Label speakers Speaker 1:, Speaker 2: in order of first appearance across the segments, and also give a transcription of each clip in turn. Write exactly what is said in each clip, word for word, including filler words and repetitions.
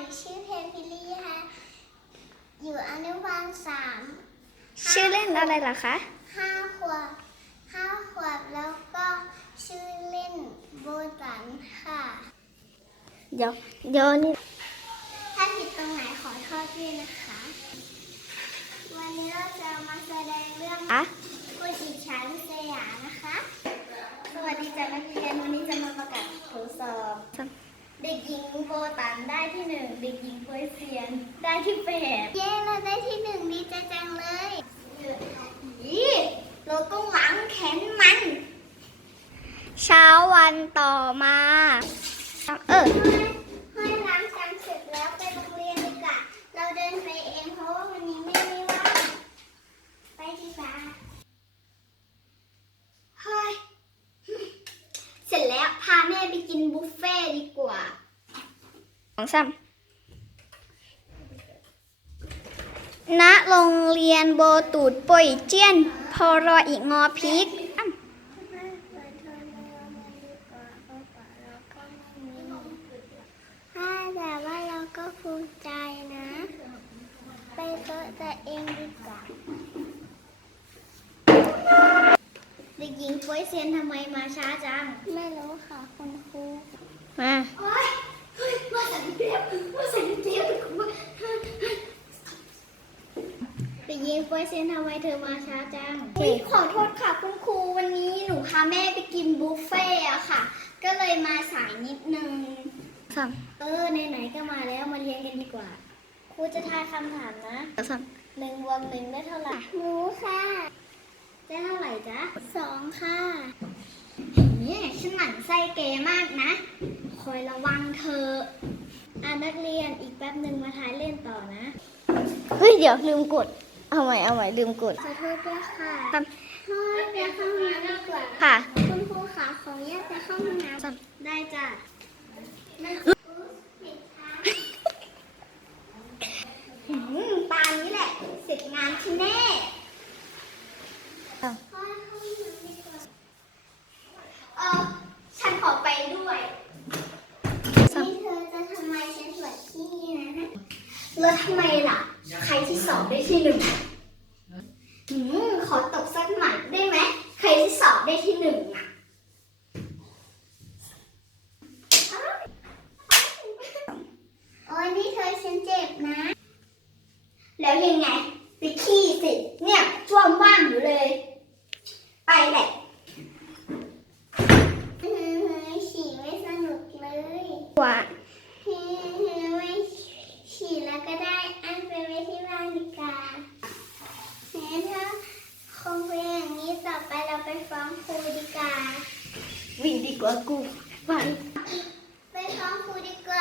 Speaker 1: ชื่อเพนพิลี่ค่ะ อยู่อนุบาลสาม
Speaker 2: ชื่อเล่นอะไรล่ะคะ
Speaker 1: ห้าขวบห้าขวบแล้วก็ชื่อเล่นโบตันค่ะ
Speaker 2: เดี๋ยวเดี๋ยวนี่
Speaker 1: ถ้าผิดตรงไหนขอโทษด้วยนะคะ วันนี้เราจะมาแสดงเรื่อง
Speaker 2: อะ
Speaker 1: คุณอิจฉาลิษยานะคะ สวัสดีจ้านักเรียนวันนี้จะมาประกาศผลสอบ เด็กหญิงโบตันได้ที่หนึ่งเด็กหญิงเปยเซียนได้ที่แปดเย้เราได้ที่หนึ่งดีใจจังเลยยี่เราต้องล้างแขนมัน
Speaker 2: เช้าวันต่อมาเออ
Speaker 1: ให้ล้างจานเสร็จแล้วไปโรงเรียนดีกว่าเราเดินไปเองเพราะว่าวันนี้ไม่ไม่ว่างไปดีกว่าเฮ้ยเสร็จแล้วพาแม่ไปกินบุฟเฟ่ต์ดีกว่า
Speaker 2: สองสามณโรงเรียนโบตูดป่วยเจี้ยน พอรออีกงอพริกอ้ำ
Speaker 1: ถ้าแต่ว่าเราก็ภูมิใจนะ ไปโต๊ะตัวเองดีกว่าเด็กหญิงป่วยเซียนทำไมมาช้าจัง ไม่รู้ค่ะคุณครู
Speaker 2: มา
Speaker 1: โอ๊ยเฮ้ยมาใส่เตียบมาใส่เตียบเด็กหญิงป่วยเซียนทำไมเธอมาช้าจังอุ๊ยขอโทษค่ะคุณครูวันนี้หนูพาแม่ไปกินบุฟเฟ่ต์อะค่ะ ก็เลยมาสายนิดนึง
Speaker 2: สาม
Speaker 1: เออไหนๆก็มาแล้วมาเรียนกันดีกว่าครูจะทายคำถามนะ
Speaker 2: สาม
Speaker 1: หนึ่งบวกหนึ่งได้เท่าไหร่หนูค่ะได้เท่าไหร่จ๊ะสองค่ะเนี่ยฉันหมั่นไส้แกมากนะคอยระวังเธออ่านักเรียนอีกแป๊บหนึ่งมาทายเล่นต่อนะ
Speaker 2: เฮ้ยเดี๋ยวลืมกด เอาใหม่เอาใหม่ลืมกด
Speaker 1: ขอโทษด้วยค่ะ
Speaker 2: สาม
Speaker 1: พ่อไปเข้าห้องน้ำดีกว่า
Speaker 2: ค่ะ
Speaker 1: คุณครูขาขออนุญาตไปเข้าห้องน้ำได้จ้ะหืมปานนี้แหละ เสร็จงานที่แน่
Speaker 2: อ้าว
Speaker 1: พ่อเข้าห้องน้ำดีกว่าเออฉันขอไปด้วย นี่เธอจะทำไมฉันปวดขี้นะแล้วทำไมล่ะ ใครที่สอบได้ที่หนึ่งหืมขอตบสักหมัดได้ไหม ใครที่สอบได้ที่หนึ่งอ่ะ โอ้ยนี่เธอฉันเจ็บนะ แล้วยังไงไปขี้สิ เนี่ยช่วมว่างอยู่เลย ไปแหละเฮ้ยฉี่ไม่สนุกเลย
Speaker 2: กว่า
Speaker 1: เฮ้ยไม่ฉี่แล้วก็ได้อันไปไว้ที่บ้านดีกว่าแม้ถ้าคงเป็นอย่างนี้ต่อไปเราไปฟ้องครูดีกว่า
Speaker 2: วิ่งดีกว่ากูไป
Speaker 1: ไปฟ้องครูดีกว่า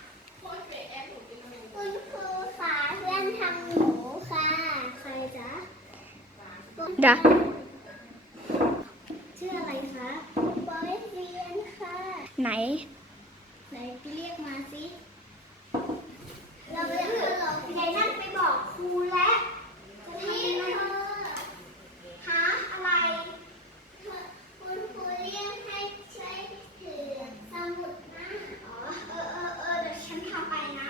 Speaker 1: คุณครูค่ะเพื่อนทำหนูค่ะ ใครจ๊ะ
Speaker 2: ดะ
Speaker 1: ชื่ออะไรคะบอยเรียนค่ะ
Speaker 2: ไหน
Speaker 1: ไหนเรียกมาสิ เราไปเถอะยายนั่นไปบอกครูแล้วนี่เธอหาอะไรคุณครูเรียกให้ใช้ถือสมุดนะ อ๋อ เออเออเออเดี๋ยวฉันทำไปนะ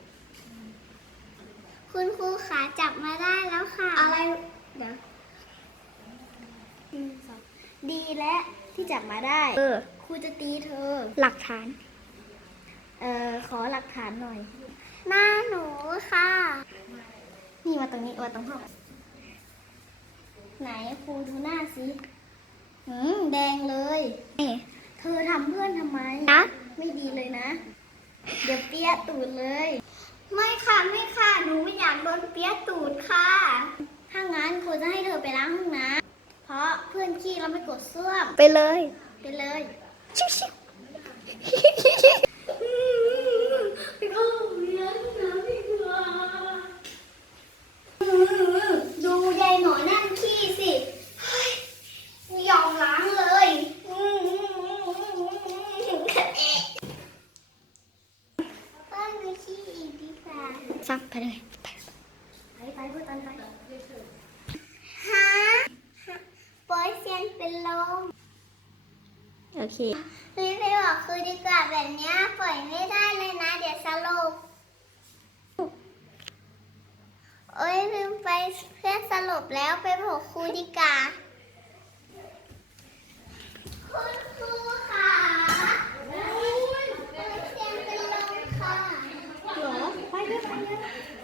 Speaker 1: คุณครูขาจับมาได้แล้วค่ะ อะไร เดี๋ยวหนึ่งสองดีแล้วที่จับมาได้
Speaker 2: เออ
Speaker 1: ครูจะตีเธอ
Speaker 2: หลักฐาน
Speaker 1: เอ่อ ขอหลักฐานหน่อย หน้าหนูค่ะ นี่มาตรงนี้มาตรงห้องไหนครูดูหน้าสิหืมแดงเลย
Speaker 2: นี่
Speaker 1: เธอทำเพื่อนทำไม
Speaker 2: นะ
Speaker 1: ไม่ดีเลยนะ เดี๋ยวเปียตูดเลย ไม่ค่ะ ไม่ค่ะ หนูไม่อยากโดนเปียตูดค่ะ ถ้างั้นครูจะให้เธอไปล้างห้องน้ำเพราะเพื่อนขี้เราไม่กดส้วม
Speaker 2: ไปเลย
Speaker 1: ไปเลย
Speaker 2: ชิวชิว
Speaker 1: ไปเข้าห้องน้ำดีกว่าดูยายหมอนั่นขี้สิเฮ้ยไม่ยอมล้างเลยป้าดูขี้อีกดีกว่า
Speaker 2: ซักไปเลย
Speaker 1: ไปไปพูดตอนไปฮะปอยเซียนเป็นลม
Speaker 2: โอเค
Speaker 1: รีบไปบอกคือดีกว่าแบบเนี้ยปล่อยไม่ได้เลยนะ เดี๋ยวสลบลบแล้วไปบอกครูดีกว่าคุณครูค่ะเตียงเป็นลมค่ะหรอไปเลยไปเลย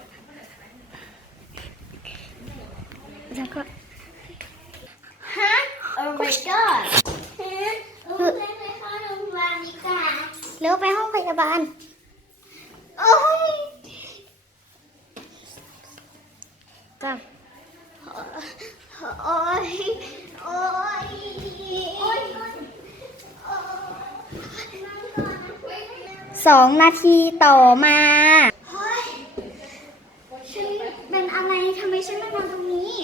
Speaker 2: แล้วก็
Speaker 1: ฮะ Oh my god ฮะโอ้ยไปเข้าโรงพยาบาลดีกว่า
Speaker 2: เร็วไปห้องพยาบาล
Speaker 1: โอ้ย
Speaker 2: จับ
Speaker 1: โอ้ยโอ้ยโอ้ยโอ้ย
Speaker 2: สองนาทีต่อมา
Speaker 1: เฮ้ย
Speaker 2: ฉันเป็นอะไรทำไมฉันมานอนตรงนี้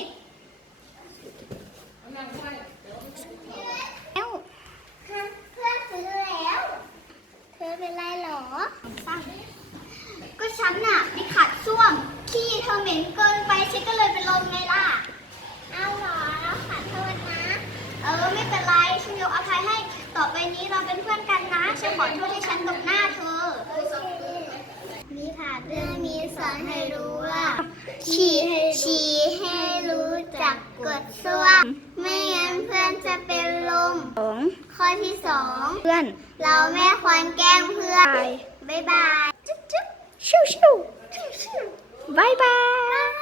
Speaker 2: เอ้า
Speaker 1: เพื่อนซื้อแล้ว เธอเป็นไรหรอ
Speaker 2: ก็ฉันน่ะไปขัดส้วมขี้เธอเหม็นเกินไปฉันก็เลยเป็นลมไงล่ะ
Speaker 1: เอาหรอแล้วขอโทษนะ
Speaker 2: เออไม่เป็นไรฉันยกอภัยให้ต่อไปนี้เราเป็นเพื่อนกันนะฉันขอโทษที่ฉันตบหน้าเธอ
Speaker 1: มีค่ะเรื่องนี้สอนให้รู้ว่า
Speaker 2: ฉี่
Speaker 1: ฉี่ให้รู้จักกดส้วม ไม่งั้นเพื่อนจะเป็นลม
Speaker 2: สอง
Speaker 1: ข้อที่สอง
Speaker 2: เพื่อน
Speaker 1: เราไม่ควรแกล้งเพื่อน
Speaker 2: บาย
Speaker 1: บ๊ายบาย
Speaker 2: ชิวชิวชิวชิวบายบาย